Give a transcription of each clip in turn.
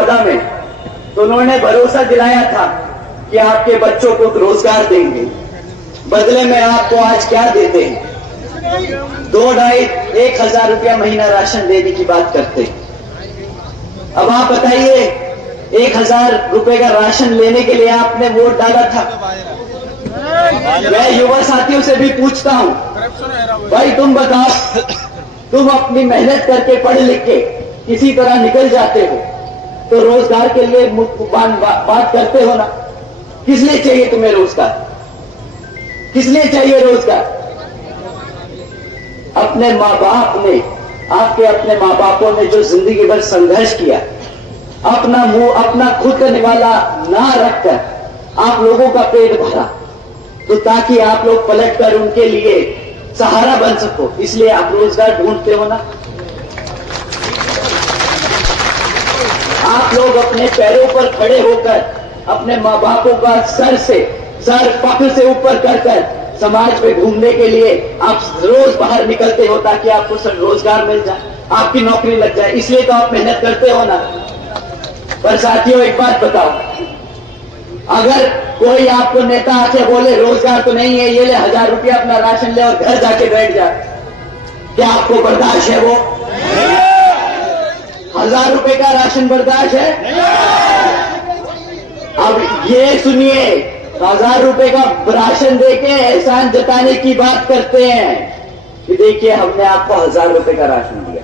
2014 में तो उन्होंने भरोसा दिलाया था कि आपके बच्चों को रोजगार देंगे। बदले में आपको आज क्या देते हैं? 2-2,5-1,000 रुपया महीना राशन देने की बात करते हैं। अब आप बताइए, 1,000 रुपए का राशन लेने के लिए आपने वोट डाला था। मैं युवा साथियों से भी पूछता हूं, भाई तुम बताओ, तुम अपनी मेहनत करके पढ़ लिख के किसी तरह निकल जाते हो तो रोजगार के लिए बात करते हो ना। किस लिए चाहिए तुम्हें रोजगार? किस लिए चाहिए रोजगार? अपने माँ बाप ने, आपके अपने माँ बापों ने जो जिंदगी भर संघर्ष किया, अपना मुंह अपना खुद का निवाला ना रखकर आप लोगों का पेट भरा, तो ताकि आप लोग पलटकर उनके लिए सहारा बन सको, इसलिए आप रोजगार ढूंढते हो ना। आप लोग अपने पैरों पर खड़े होकर अपने माँ बापों का सर फख्र से ऊपर कर समाज में घूमने के लिए आप रोज बाहर निकलते हो ताकि आपको रोजगार मिल जाए, आपकी नौकरी लग जाए, इसलिए तो आप मेहनत करते हो ना। पर साथियों एक बात बताओ, अगर कोई आपको नेता आके बोले रोजगार तो नहीं है, ये ले 1,000 रुपया अपना राशन ले और घर जाके बैठ जा, क्या आपको बर्दाश्त है? वो 1,000 रुपए का राशन बर्दाश्त है? अब ये सुनिए, 1,000 रुपए का राशन देके एहसान जताने की बात करते हैं कि देखिए हमने आपको 1,000 रुपए का राशन दिया।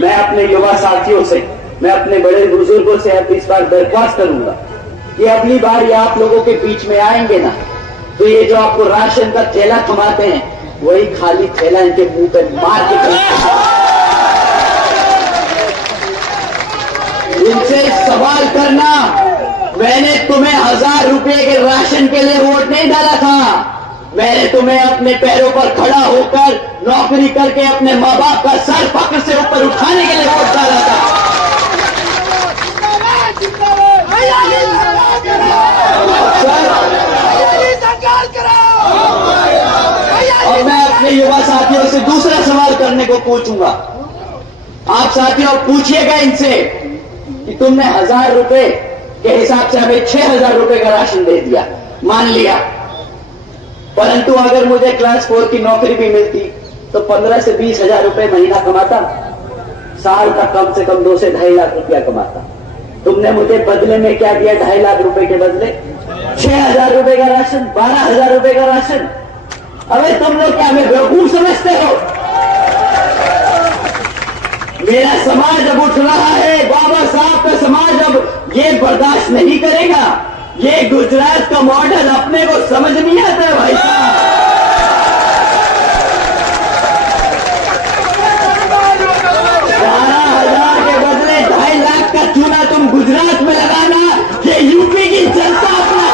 मैं अपने युवा साथियों से, मैं अपने बड़े बुजुर्गों से अब इस बार दरख्वास्त करूंगा कि अगली बार ये आप लोगों के बीच में आएंगे ना, तो ये जो आपको राशन का थैला थमाते हैं, वही खाली थैला इनके मुंह पे मार के इनसे सवाल करना, मैंने तुम्हें 1,000 रुपए के राशन के लिए वोट नहीं डाला था, मैंने तुम्हें अपने पैरों पर खड़ा होकर नौकरी करके अपने माँ बाप का सर फख्र से ऊपर उठाने के लिए वोट डाला था। और मैं अपने युवा साथियों से दूसरा सवाल करने को पूछूंगा। आप साथियों पूछिएगा इनसे कि तुमने 1,000 रुपए के हिसाब से हमें 6,000 रुपए का राशन दे दिया, मान लिया, परंतु अगर मुझे क्लास 4 की नौकरी भी मिलती तो 15 से 20,000 रुपए महीना कमाता, साल का कम से कम 2 से 2.5 लाख रुपया कमाता। तुमने मुझे बदले में क्या दिया? 2.5 लाख रुपए के बदले 6,000 रुपए का राशन, 12,000 रुपए का राशन। अबे तुम लोग क्या हमें बेवकूफ समझते हो? मेरा समाज अब उठ रहा है, बाबा साहब का समाज अब ये बर्दाश्त नहीं करेगा। ये गुजरात का मॉडल अपने को समझ नहीं आता भाई साहब। 12,000 के बदले 2.5 लाख का चूना तुम गुजरात में लगाना, ये यूपी की जनता अपना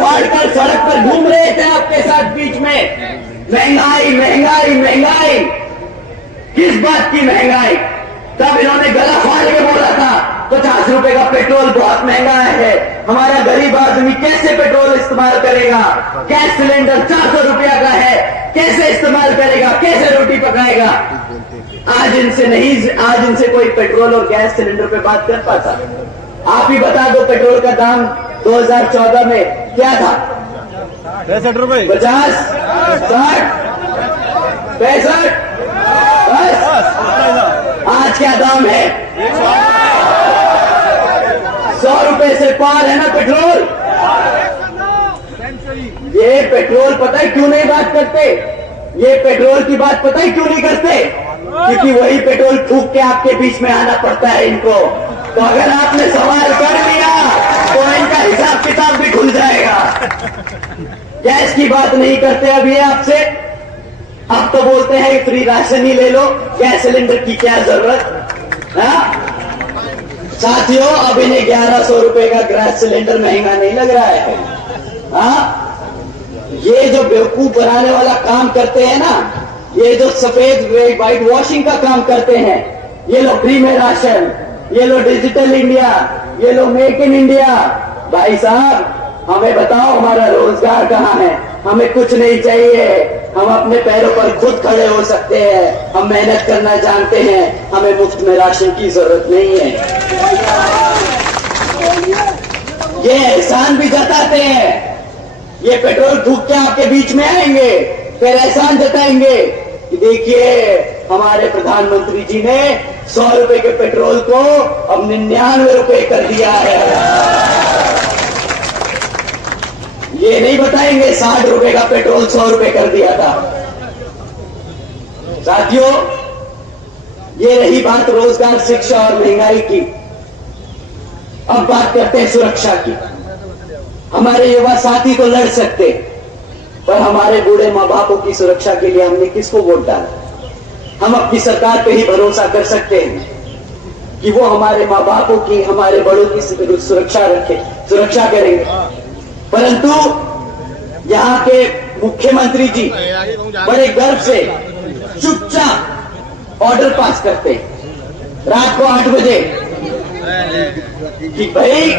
फाड़ कर सड़क पर घूम रहे थे आपके साथ बीच में। महंगाई महंगाई महंगाई, किस बात की महंगाई? तब इन्होंने गला फाड़ के बोला था 50 रुपए का पेट्रोल बहुत महंगा है, हमारा गरीब आदमी कैसे पेट्रोल इस्तेमाल करेगा? गैस सिलेंडर 400 रुपया का है, कैसे इस्तेमाल करेगा? कैसे रोटी पकाएगा? आज इनसे कोई पेट्रोल और गैस सिलेंडर पे बात कर पाता? आप ही बता दो, पेट्रोल का दाम 2014 में क्या था? 65 रुपए, 50, 60, 65, बस। आज क्या दाम है? 100 रुपए से पार है ना पेट्रोल। ये पेट्रोल पता है क्यों नहीं बात करते? ये पेट्रोल की बात पता है क्यों नहीं करते? क्योंकि वही पेट्रोल फूंक के आपके बीच में आना पड़ता है इनको। तो अगर आपने सवाल कर लिया तो इनका हिसाब किताब भी खुल जाएगा। गैस की बात नहीं करते अब ये आपसे, अब तो बोलते हैं फ्री राशन ही ले लो, गैस सिलेंडर की क्या जरूरत? साथियों, अब इन्हें 1100 रुपए का गैस सिलेंडर महंगा नहीं लग रहा है। ये जो बेवकूफ बनाने वाला काम करते हैं ना, ये जो सफेद व्हाइट वॉशिंग का काम करते हैं, ये लो फ्री में राशन, ये लो डिजिटल इंडिया, ये लो मेक इन इंडिया। भाई साहब हमें बताओ हमारा रोजगार कहाँ है? हमें कुछ नहीं चाहिए, हम अपने पैरों पर खुद खड़े हो सकते हैं, हम मेहनत करना जानते हैं, हमें मुफ्त में राशन की जरूरत नहीं है। ये एहसान भी जताते हैं, ये पेट्रोल फूंक के आपके बीच में आएंगे, फिर एहसान जताएंगे कि देखिए हमारे प्रधानमंत्री जी ने 100 रुपए के पेट्रोल को अब 99 रुपए कर दिया है। ये नहीं बताएंगे 60 रुपए का पेट्रोल 100 रुपए कर दिया था। साथियों, ये रही बात रोजगार, शिक्षा और महंगाई की। अब बात करते हैं सुरक्षा की। हमारे युवा साथी तो लड़ सकते, पर हमारे बूढ़े माँ बापों की सुरक्षा के लिए हमने किसको वोट डाला? हम अपनी सरकार पे ही भरोसा कर सकते हैं कि वो हमारे माँ बापों की, हमारे बड़ों की सुरक्षा करेंगे। परंतु यहाँ के मुख्यमंत्री जी बड़े गर्व से चुपचाप ऑर्डर पास करते हैं रात को 8 बजे कि भाई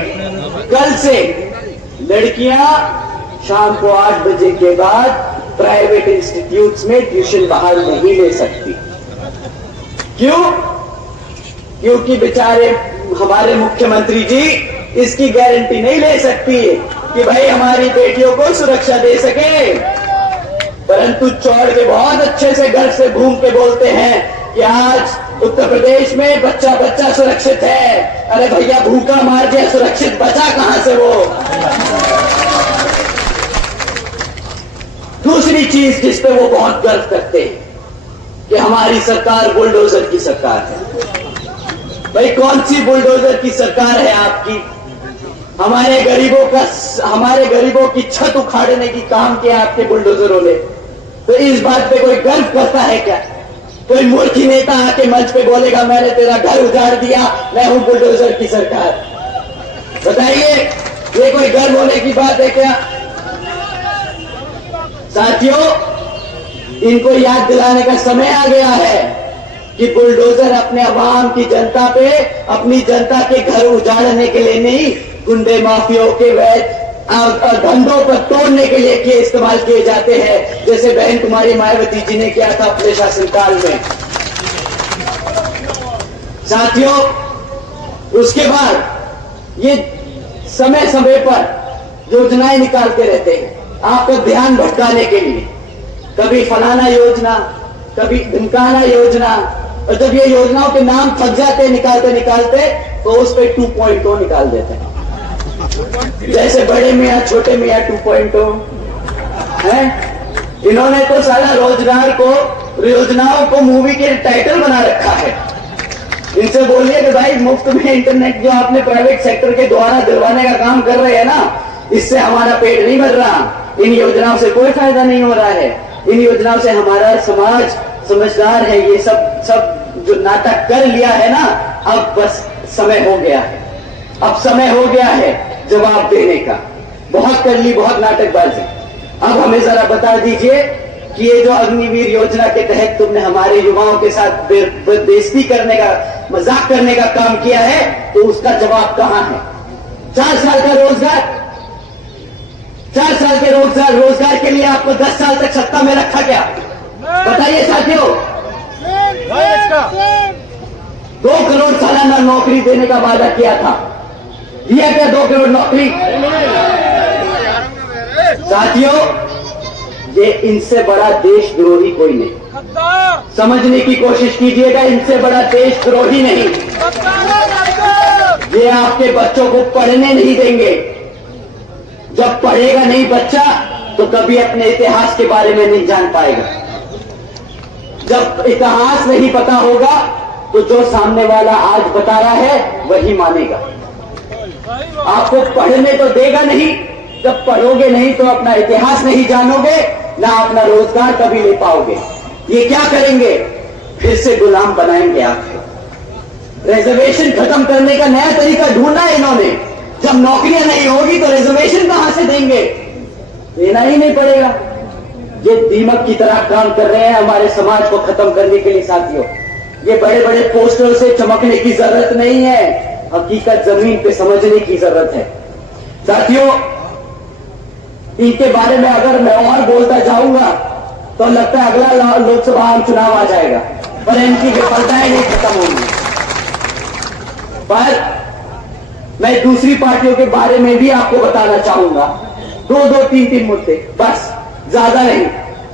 कल से लड़कियां शाम को 8 बजे के बाद प्राइवेट इंस्टीट्यूट्स में ट्यूशन बाहर नहीं ले सकती। क्यों? क्योंकि बेचारे हमारे मुख्यमंत्री जी इसकी गारंटी नहीं ले सकती कि भाई हमारी बेटियों को सुरक्षा दे सके, परंतु चौड़ के बहुत अच्छे से घर से घूम के बोलते हैं कि आज उत्तर प्रदेश में बच्चा बच्चा सुरक्षित है। अरे भैया भूखा मार दिया, सुरक्षित बचा कहां से वो? दूसरी चीज जिस पे वो बहुत गर्व करते हैं कि हमारी सरकार बुलडोजर की सरकार है। भाई कौन सी बुलडोजर की सरकार है आपकी? हमारे गरीबों की छत उखाड़ने की काम किया आपके बुलडोजरों ने। तो इस बात पे कोई गर्व करता है क्या? कोई मूर्खी नेता आके मंच पे बोलेगा मैंने तेरा घर उजाड़ दिया, मैं हूं बुलडोजर की सरकार? बताइए, ये कोई गर्व होने की बात है क्या? साथियों, इनको याद दिलाने का समय आ गया है कि बुलडोजर अपने अवाम की जनता पे, अपनी जनता के घर उजाड़ने के लिए नहीं, गुंडे माफियाओं के वैध धंधों पर तोड़ने के लिए इस्तेमाल किए जाते हैं, जैसे बहन कुमारी मायावती जी ने किया था अपने शासनकाल में। साथियों, उसके बाद ये समय समय पर योजनाएं निकालते रहते हैं आपको ध्यान भटकाने के लिए। कभी फलाना योजना, कभी ढिमकाना योजना, और जब ये योजनाओं के नाम थक जाते निकालते निकालते तो उस पर 2.0 निकाल देते हैं, जैसे बड़े मियाँ छोटे मियाँ 2.0 है। इन्होंने तो सारा रोजगार को, योजनाओं को मूवी के टाइटल बना रखा है। इनसे बोलिए कि भाई मुफ्त में इंटरनेट जो आपने प्राइवेट सेक्टर के द्वारा दिलवाने का काम कर रहे हैं ना, इससे हमारा पेट नहीं भर रहा, इन योजनाओं से कोई फायदा नहीं हो रहा है, इन योजनाओं से हमारा समाज समझदार है। ये सब जो नाटक कर लिया है ना, अब बस समय हो गया है, अब समय हो गया है जवाब देने का। बहुत कर ली, बहुत नाटकबाजी। अब हमें जरा बता दीजिए कि ये जो अग्निवीर योजना के तहत तुमने हमारे युवाओं के साथ बेइज्जती करने का, मजाक करने का काम किया है, तो उसका जवाब कहां है? 4 साल का रोजगार, 4 साल के रोजगार के लिए आपको 10 साल तक सत्ता में रखा क्या? बताइए साथियों। 2 करोड़ सालाना नौकरी देने का वादा किया था, दिया क्या 2 करोड़ नौकरी? साथियों, ये इनसे बड़ा देशद्रोही कोई नहीं। समझने की कोशिश कीजिएगा, इनसे बड़ा देशद्रोही नहीं। ये आपके बच्चों को पढ़ने नहीं देंगे। जब पढ़ेगा नहीं बच्चा तो कभी अपने इतिहास के बारे में नहीं जान पाएगा। जब इतिहास नहीं पता होगा तो जो सामने वाला आज बता रहा है वही मानेगा। आपको पढ़ने तो देगा नहीं, जब पढ़ोगे नहीं तो अपना इतिहास नहीं जानोगे, ना अपना रोजगार कभी ले पाओगे। ये क्या करेंगे? फिर से गुलाम बनाएंगे आपको। रिजर्वेशन खत्म करने का नया तरीका ढूंढा है इन्होंने। जब नौकरियां नहीं होगी तो रिजर्वेशन कहां से देंगे? देना ही नहीं पड़ेगा। ये दीमक की तरह काम कर रहे हैं हमारे समाज को खत्म करने के लिए। साथियों, ये बड़े बड़े पोस्टर से चमकने की जरूरत नहीं है, हकीकत जमीन पे समझने की जरूरत है। साथियों, इनके बारे में अगर मैं और बोलता जाऊंगा तो लगता है अगला लोकसभा चुनाव आ जाएगा, पर इनकी विफलताएं नहीं खत्म होंगी। पर मैं दूसरी पार्टियों के बारे में भी आपको बताना चाहूंगा, दो तीन मुद्दे, बस ज्यादा नहीं,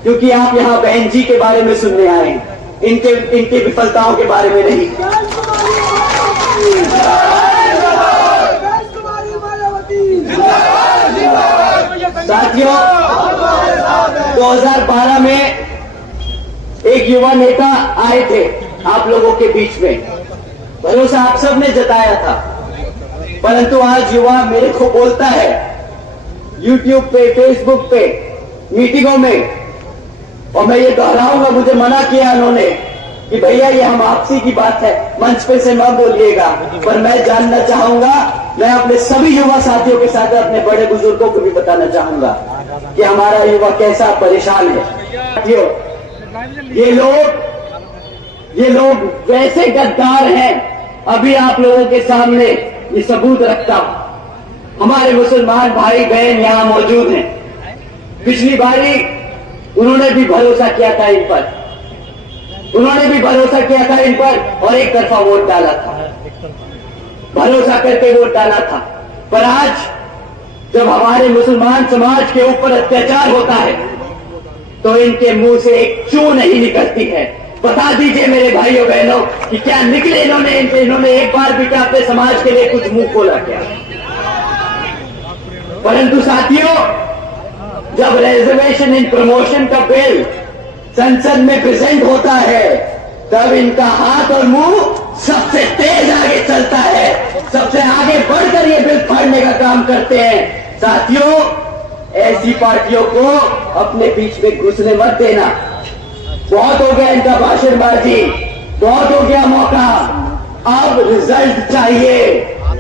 क्योंकि आप यहां बहन जी के बारे में सुनने आए हैं, इनके विफलताओं के बारे में नहीं। साथियों, 2012 में एक युवा नेता आए थे आप लोगों के बीच में, भरोसा आप सब ने जताया था, परंतु आज युवा मेरे को बोलता है YouTube पे, फेसबुक पे, मीटिंगों में, और मैं ये दोहराऊंगा, मुझे मना किया उन्होंने कि भैया ये हम आपसी की बात है, मंच पे से मत बोलिएगा, पर मैं जानना चाहूंगा, मैं अपने सभी युवा साथियों के साथ अपने बड़े बुजुर्गों को भी बताना चाहूंगा कि हमारा युवा कैसा परेशान है। साथियों, ये लोग वैसे गद्दार हैं, अभी आप लोगों के सामने ये सबूत रखता हूं। हमारे मुसलमान भाई बहन यहां मौजूद हैं, पिछली बारी उन्होंने भी भरोसा किया था इन पर, और एक तरफा वोट डाला था, भरोसा करके वोट डाला था। पर आज जब हमारे मुसलमान समाज के ऊपर अत्याचार होता है तो इनके मुंह से एक चू नहीं निकलती है। बता दीजिए मेरे भाइयों बहनों कि क्या निकले इन्होंने एक बार भी क्या अपने समाज के लिए कुछ मुंह खोला क्या? परंतु साथियों, जब रिजर्वेशन इन प्रमोशन का बिल संसद में प्रेजेंट होता है, तब इनका हाथ और मुंह सबसे तेज आगे चलता है, सबसे आगे बढ़कर ये बिल फाड़ने का काम करते हैं। साथियों, ऐसी पार्टियों को अपने बीच में घुसने मत देना। बहुत हो गया इनका भाषणबाजी, बहुत हो गया मौका, अब रिजल्ट चाहिए।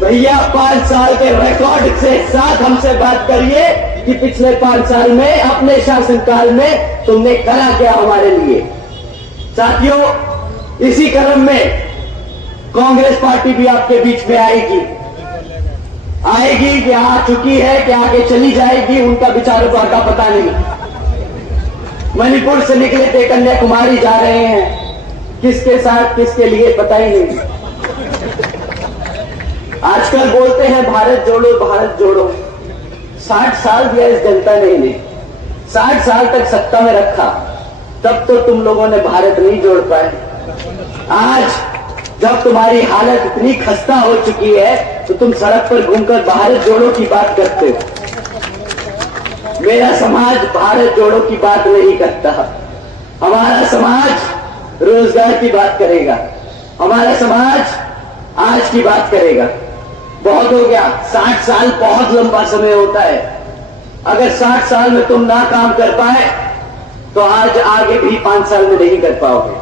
भैया 5 साल के रिकॉर्ड से साथ हमसे बात करिए कि पिछले 5 साल में अपने शासनकाल में तुमने करा क्या हमारे लिए। साथियों, इसी क्रम में कांग्रेस पार्टी भी आपके बीच में आएगी कि आ चुकी है, कि आगे चली जाएगी, उनका विचारों का पता नहीं। मणिपुर से निकले थे, कन्याकुमारी जा रहे हैं, किसके साथ किसके लिए पता ही नहीं। आजकल बोलते हैं भारत जोड़ो भारत जोड़ो। 60 साल दिया इस जनता ने इन्हें, 60 साल तक सत्ता में रखा, तब तो तुम लोगों ने भारत नहीं जोड़ पाए। आज जब तुम्हारी हालत इतनी खस्ता हो चुकी है तो तुम सड़क पर घूमकर भारत जोड़ो की बात करते हो। मेरा समाज भारत जोड़ो की बात नहीं करता। हमारा समाज रोजगार की बात करेगा, हमारा समाज आज की बात करेगा। बहुत हो गया, 60 साल बहुत लंबा समय होता है। अगर 60 साल में तुम ना काम कर पाए तो आज आगे भी 5 साल में नहीं कर पाओगे।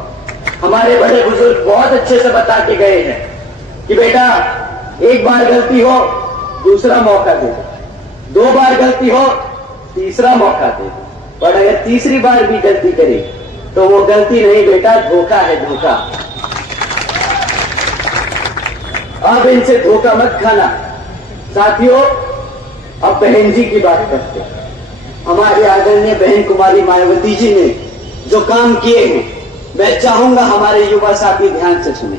हमारे बड़े बुजुर्ग बहुत अच्छे से बता के गए हैं कि बेटा, एक बार गलती हो दूसरा मौका दे दो, 2 बार गलती हो तीसरा मौका दे दो, पर अगर तीसरी बार भी गलती करे तो वो गलती नहीं बेटा, धोखा है, धोखा। अब इनसे धोखा मत खाना। साथियों, अब बहन जी की बात करते हैं। हमारी आदरणीय बहन कुमारी मायावती जी ने जो काम किए हैं, मैं चाहूंगा हमारे युवा साथी ध्यान से सुने।